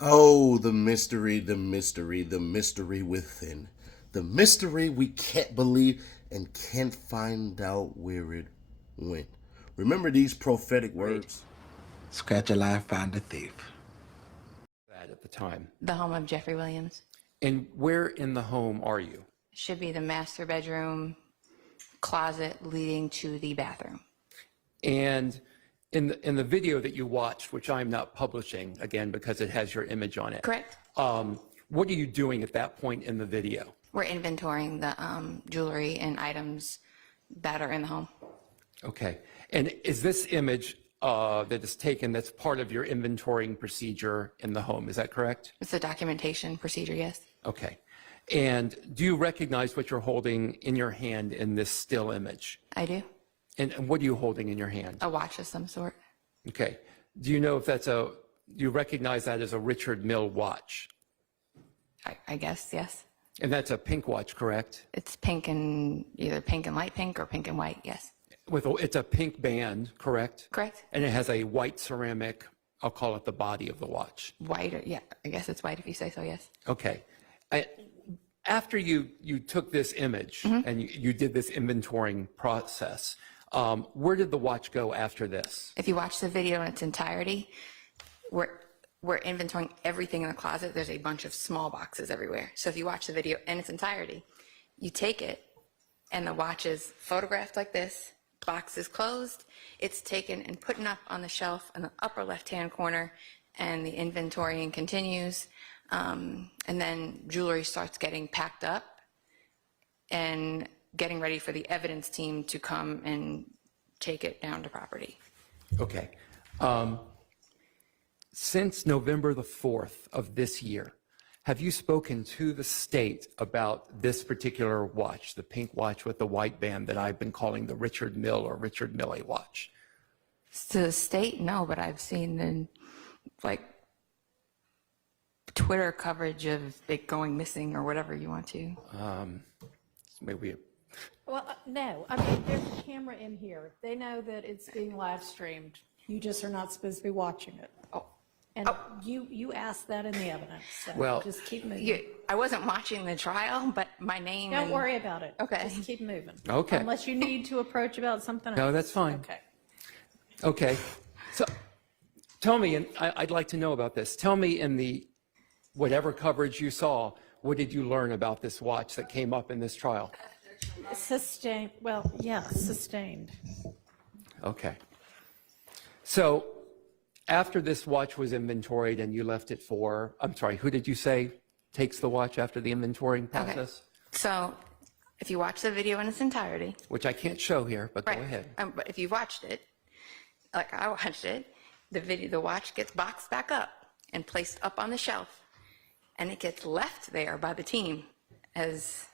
Oh, the mystery, the mystery, the mystery within. The mystery we can't believe and can't find out where it went. Remember these prophetic Great. words? Scratch a lie, find a thief. That at the time. The home of Jeffrey Williams. And where in the home are you? Should be the master bedroom closet leading to the bathroom. And in the video that you watched, which I'm not publishing, again, because it has your image on it. Correct. What are you doing at that point in the video? We're inventorying the jewelry and items that are in the home. Okay. And is this image that is taken that's part of your inventorying procedure in the home? Is that correct? It's a documentation procedure, yes. Okay. And do you recognize what you're holding in your hand in this still image? I do. And what are you holding in your hand? A watch of some sort. Okay. Do you know if do you recognize that as a Richard Mille watch? I guess, yes. And that's a pink watch, correct? It's pink and either pink and light pink or pink and white, yes. It's a pink band, correct? Correct. And it has a white ceramic, I'll call it the body of the watch. White, or, yeah, I guess it's white if you say so, yes. Okay. After you took this image and you did this inventorying process, where did the watch go after this? If you watch the video in its entirety, we're inventorying everything in the closet. There's a bunch of small boxes everywhere. So if you watch the video in its entirety, you take it and the watch is photographed like this, box is closed, it's taken and put up on the shelf in the upper left-hand corner, and the inventorying continues. And then jewelry starts getting packed up and getting ready for the evidence team to come and take it down to property. Okay. Since November the 4th of this year, have you spoken to the state about this particular watch, the pink watch with the white band that I've been calling the Richard Mille or Richard Mille watch? To the state, no, but I've seen the, like, Twitter coverage of it going missing or whatever you want to. Maybe. Well, no, I mean, there's a camera in here. They know that it's being live streamed. You just are not supposed to be watching it. Oh. And you asked that in the evidence, so Well, just keep moving. I wasn't watching the trial, but my name. Don't worry about it. Okay. Just keep moving. Okay. Unless you need to approach about something else. No, that's fine. Okay. Okay. So tell me, and I'd like to know about this. Tell me in the whatever coverage you saw, what did you learn about this watch that came up in this trial? Sustained, well, yeah, sustained. Okay. So after this watch was inventoried and you left it for, I'm sorry, who did you say takes the watch after the inventorying process? Okay. So if you watch the video in its entirety. Which I can't show here, but Right. go ahead. But if you watched it, like I watched it, the watch gets boxed back up and placed up on the shelf, and it gets left there by the team as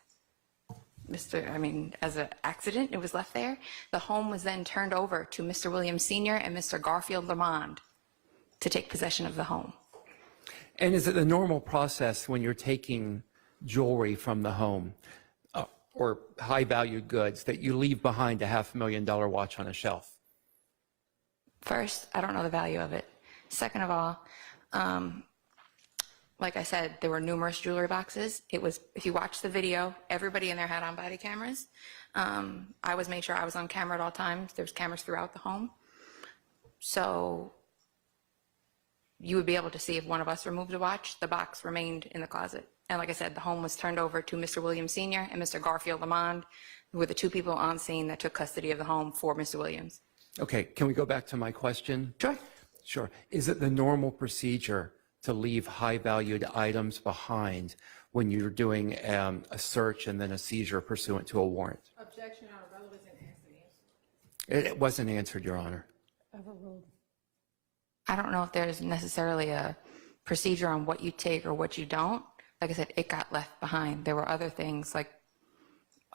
as an accident. It was left there. The home was then turned over to Mr. Williams Sr. and Mr. Garfield Lamond to take possession of the home. And is it the normal process when you're taking jewelry from the home or high-valued goods that you leave behind a $500,000 watch on a shelf? First, I don't know the value of it. Second of all, like I said, there were numerous jewelry boxes. It was, if you watch the video, everybody in there had on body cameras. I was made sure I was on camera at all times. There was cameras throughout the home. So you would be able to see if one of us removed a watch, the box remained in the closet. And like I said, the home was turned over to Mr. Williams Sr. and Mr. Garfield Lamond, who were the two people on scene that took custody of the home for Mr. Williams. Okay, can we go back to my question? Sure. Sure. Is it the normal procedure to leave high-valued items behind when you're doing a search and then a seizure pursuant to a warrant? Objection, Your Honor, relevant answer. It wasn't answered, Your Honor. Overruled. I don't know if there's necessarily a procedure on what you take or what you don't. Like I said, it got left behind. There were other things, like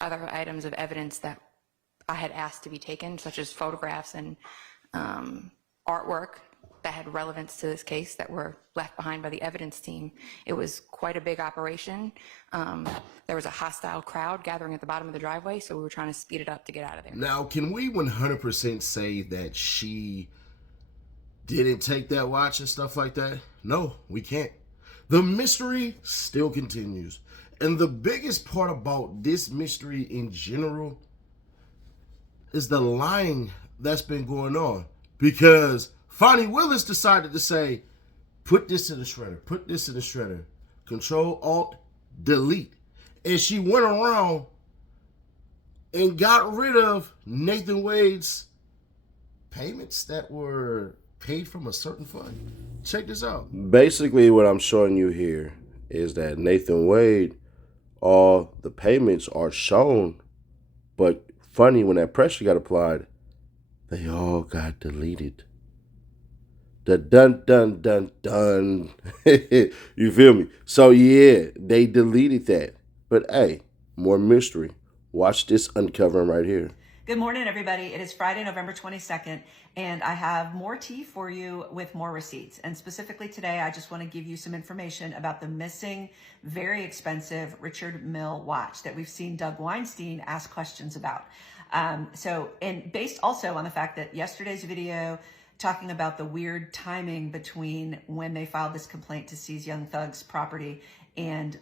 other items of evidence that I had asked to be taken, such as photographs and artwork that had relevance to this case that were left behind by the evidence team. It was quite a big operation. There was a hostile crowd gathering at the bottom of the driveway, so we were trying to speed it up to get out of there. Now, can we 100% say that she didn't take that watch and stuff like that? No, we can't. The mystery still continues. And the biggest part about this mystery in general is the lying that's been going on. Because Fonnie Willis decided to say, put this in the shredder, put this in the shredder. Control, Alt, Delete. And she went around and got rid of Nathan Wade's payments that were paid from a certain fund. Check this out. Basically, what I'm showing you here is that Nathan Wade, all the payments are shown, but funny, when that pressure got applied, they all got deleted. The dun dun dun dun. You feel me? So yeah, they deleted that. But hey, more mystery. Watch this uncovering right here. Good morning, everybody. It is Friday, November 22nd, and I have more tea for you with more receipts. And specifically today, I just want to give you some information about the missing, very expensive Richard Mille watch that we've seen Doug Weinstein ask questions about. And based also on the fact that yesterday's video talking about the weird timing between when they filed this complaint to seize Young Thug's property and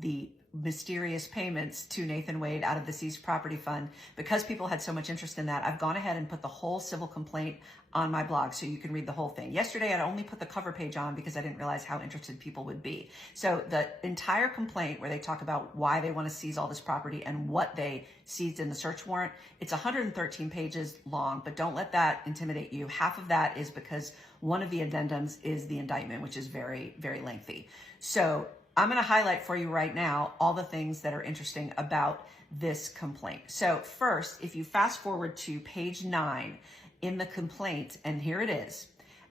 the mysterious payments to Nathan Wade out of the seized property fund. Because people had so much interest in that, I've gone ahead and put the whole civil complaint on my blog so you can read the whole thing. Yesterday, I'd only put the cover page on because I didn't realize how interested people would be. So the entire complaint where they talk about why they want to seize all this property and what they seized in the search warrant, it's 113 pages long, but don't let that intimidate you. Half of that is because one of the addendums is the indictment, which is very, very lengthy. So I'm going to highlight for you right now all the things that are interesting about this complaint. So first, if you fast forward to page 9 in the complaint, and here it is,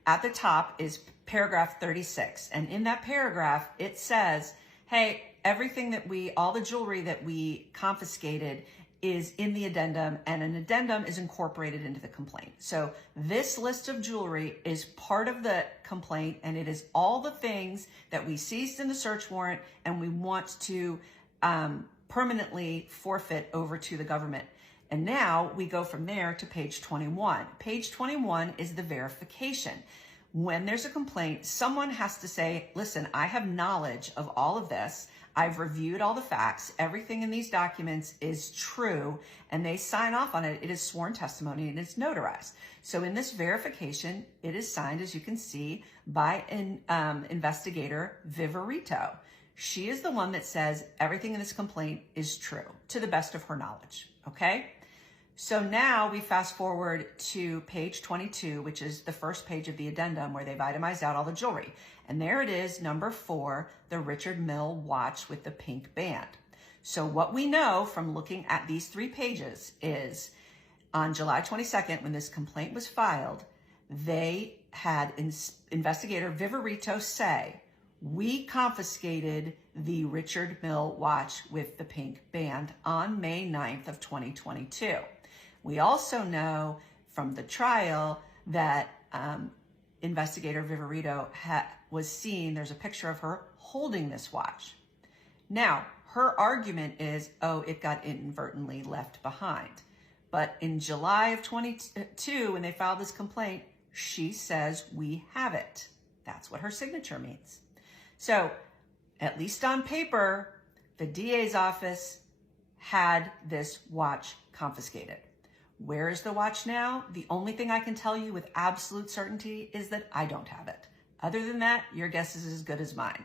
at the top is paragraph 36. And in that paragraph, it says, hey, everything that all the jewelry that we confiscated is in the addendum, and an addendum is incorporated into the complaint. So this list of jewelry is part of the complaint, and it is all the things that we seized in the search warrant and we want to permanently forfeit over to the government. And now we go from there to page 21. Page 21 is the verification. When there's a complaint, someone has to say, listen, I have knowledge of all of this. I've reviewed all the facts. Everything in these documents is true, and they sign off on it. It is sworn testimony and it's notarized. So in this verification, it is signed, as you can see, by an investigator, Viverito. She is the one that says everything in this complaint is true to the best of her knowledge. Okay. So now we fast forward to page 22, which is the first page of the addendum where they've itemized out all the jewelry. And there it is, number 4, the Richard Mille watch with the pink band. So what we know from looking at these 3 pages is on July 22nd, when this complaint was filed, they had investigator Viverito say, we confiscated the Richard Mille watch with the pink band on May 9th of 2022. We also know from the trial that investigator Viverito was seen, there's a picture of her holding this watch. Now, her argument is, oh, it got inadvertently left behind. But in July of 22, when they filed this complaint, she says we have it. That's what her signature means. So, at least on paper, the DA's office had this watch confiscated. Where is the watch now? The only thing I can tell you with absolute certainty is that I don't have it. Other than that, your guess is as good as mine.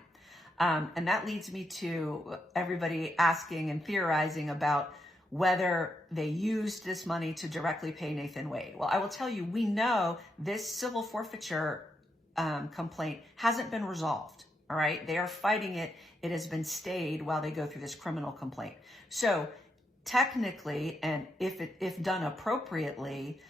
And that leads me to everybody asking and theorizing about whether they used this money to directly pay Nathan Wade. Well, I will tell you, we know this civil forfeiture complaint hasn't been resolved. All right, they are fighting it. It has been stayed while they go through this criminal complaint. So technically, and if done appropriately,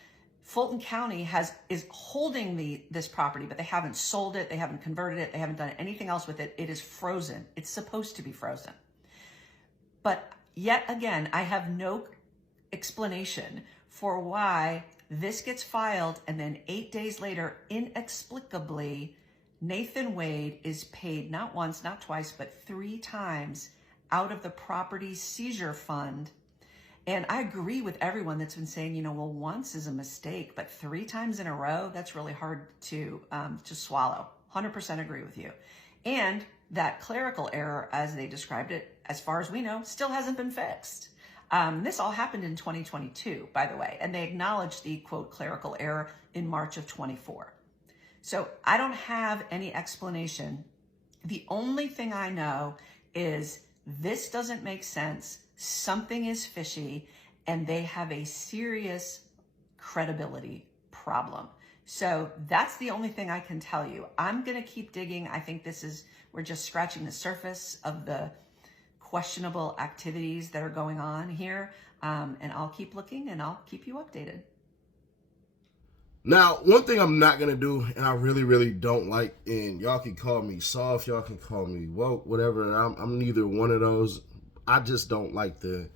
Fulton County is holding this property, but they haven't sold it, they haven't converted it, they haven't done anything else with it. It is frozen. It's supposed to be frozen. But yet again, I have no explanation for why this gets filed and then 8 days later, inexplicably, Nathan Wade is paid not once, not twice, but 3 times out of the property seizure fund. And I agree with everyone that's been saying, you know, well, once is a mistake, but 3 times in a row, that's really hard to swallow. 100% agree with you. And that clerical error, as they described it, as far as we know, still hasn't been fixed. This all happened in 2022, by the way, and they acknowledged the, quote, clerical error in March of 24. So I don't have any explanation. The only thing I know is this doesn't make sense. Something is fishy, and they have a serious credibility problem. So that's the only thing I can tell you. I'm going to keep digging. I think we're just scratching the surface of the questionable activities that are going on here. And I'll keep looking and I'll keep you updated. Now, one thing I'm not going to do, and I really, really don't like, and y'all can call me soft, y'all can call me woke, whatever. I'm neither one of those. I just don't like the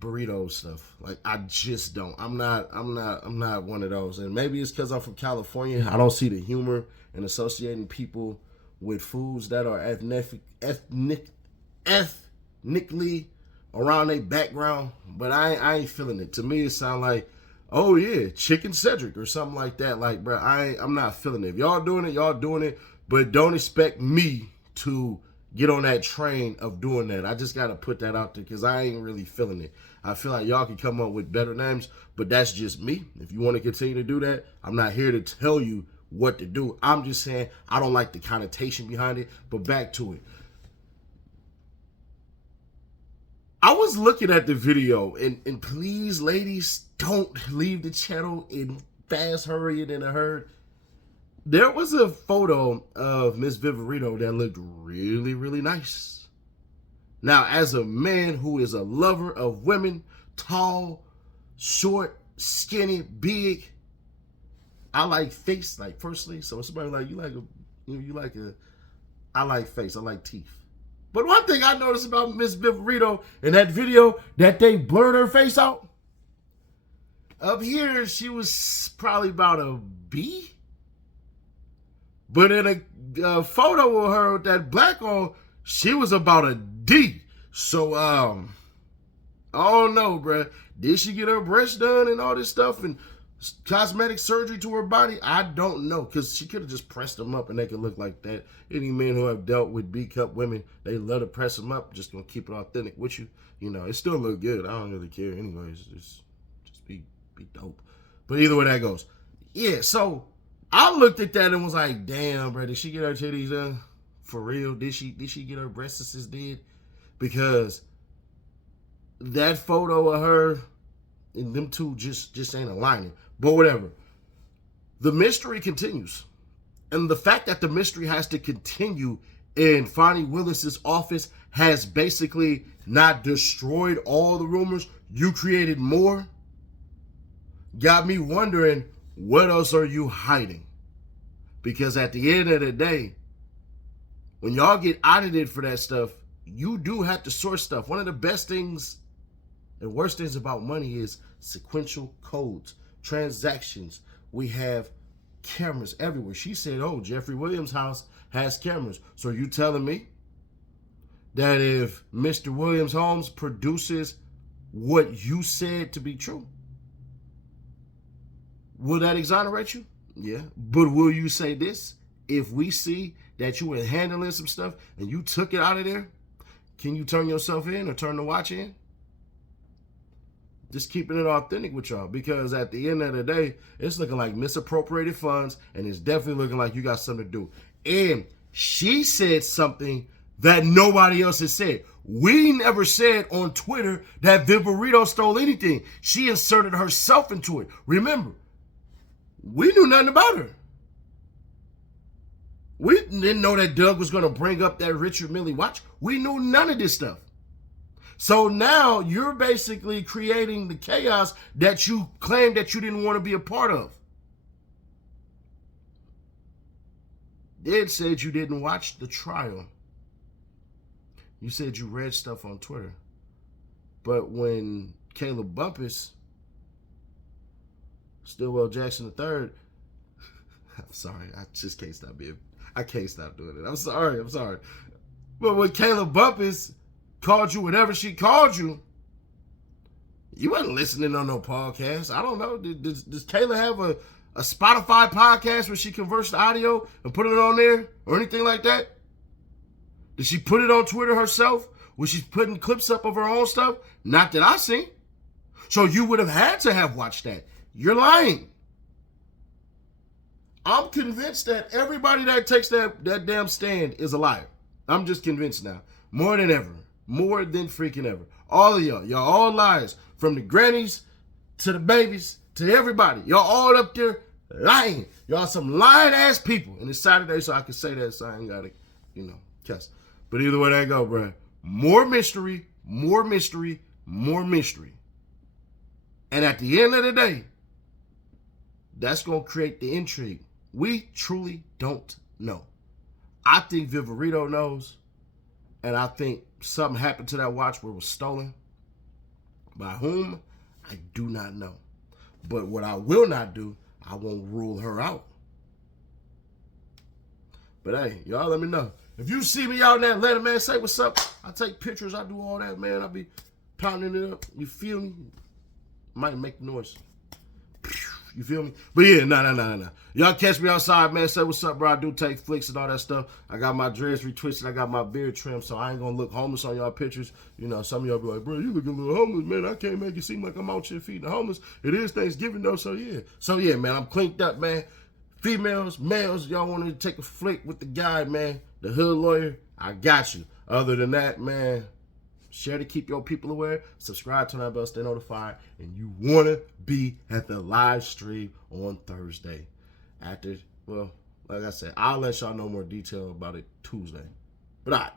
burrito stuff. Like, I just don't. I'm not one of those. And maybe it's because I'm from California. I don't see the humor in associating people with foods that are ethnically around their background. But I ain't feeling it. To me, it sounds like, oh yeah, Chicken Cedric or something like that. Like, bro, I'm not feeling it. If y'all doing it, y'all doing it. But don't expect me to get on that train of doing that. I just got to put that out there because I ain't really feeling it. I feel like y'all can come up with better names, but that's just me. If you want to continue to do that, I'm not here to tell you what to do. I'm just saying I don't like the connotation behind it. But back to it. I was looking at the video, and please, ladies, don't leave the channel in fast hurry and in a hurry. There was a photo of Miss Viverito that looked really, really nice. Now, as a man who is a lover of women, tall, short, skinny, big, I like face, like, personally. So if somebody like, I like face, I like teeth. But one thing I noticed about Miss Viverito in that video, that they blurred her face out. Up here, she was probably about a B. But in a photo of her with that black on, she was about a D. So, I don't know, bruh. Did she get her breasts done and all this stuff and cosmetic surgery to her body? I don't know, because she could have just pressed them up and they could look like that. Any men who have dealt with B-cup women, they love to press them up, just gonna keep it authentic with you. You know, it still look good. I don't really care anyways. Just be dope. But either way that goes. Yeah, so I looked at that and was like, damn, bro, did she get her titties done? For real? Did she get her breasts did? Because that photo of her and them two just ain't aligning. But whatever. The mystery continues. And the fact that the mystery has to continue in Fonnie Willis's office has basically not destroyed all the rumors. You created more. Got me wondering, what else are you hiding? Because at the end of the day, when y'all get audited for that stuff, you do have to source stuff. One of the best things and worst things about money is sequential codes, transactions. We have cameras everywhere. She said, oh, Jeffrey Williams' house has cameras. So are you telling me that if Mr. Williams' Homes produces what you said to be true, will that exonerate you? Yeah. But will you say this? If we see that you were handling some stuff and you took it out of there, can you turn yourself in or turn the watch in? Just keeping it authentic with y'all, because at the end of the day, it's looking like misappropriated funds, and it's definitely looking like you got something to do. And she said something that nobody else has said. We never said on Twitter that Viverito stole anything. She inserted herself into it. Remember, we knew nothing about her. We didn't know that Doug was going to bring up that Richard Mille watch. We knew none of this stuff. So now you're basically creating the chaos that you claimed that you didn't want to be a part of. Ed said you didn't watch the trial. You said you read stuff on Twitter. But when Caleb Bumpus, Stillwell Jackson III, I'm sorry, I just can't stop I can't stop doing it. I'm sorry. But when Caleb Bumpus called you whatever she called you, You wasn't listening on no podcast. I don't know. Does Kayla have a Spotify podcast where she converts the audio and put it on there or anything like that? Did she put it on Twitter herself? Was she putting clips up of her own stuff? Not that I seen. So you would have had to have watched that. You're lying. I'm convinced that everybody that takes that damn stand is a liar. I'm just convinced now. More than ever. More than freaking ever. All of y'all. Y'all all liars. From the grannies to the babies to everybody. Y'all all up there lying. Y'all some lying ass people. And it's Saturday, so I can say that, so I ain't got to, cuss. But either way that go, bro. More mystery, more mystery, more mystery. And at the end of the day, that's going to create the intrigue. We truly don't know. I think Viverito knows. And I think something happened to that watch where it was stolen. By whom? I do not know. But what I will not do, I won't rule her out. But hey, y'all let me know. If you see me out in Atlanta, man, say what's up. I take pictures. I do all that, man. I be pounding it up. You feel me? Might make noise. You feel me? But yeah, no. Y'all catch me outside, man. Say what's up, bro. I do take flicks and all that stuff. I got my dreads retwisted. I got my beard trimmed, so I ain't gonna look homeless on y'all pictures. Some of y'all be like, bro, you looking a little homeless, man. I can't make it seem like I'm out here feeding the homeless. It is Thanksgiving, though, so yeah. So yeah, man, I'm cleaned up, man. Females, males, y'all want to take a flick with the guy, man. The hood lawyer, I got you. Other than that, man, share to keep your people aware. Subscribe to our bell, stay notified. And you want to be at the live stream on Thursday. Like I said, I'll let y'all know more detail about it Tuesday. But all right.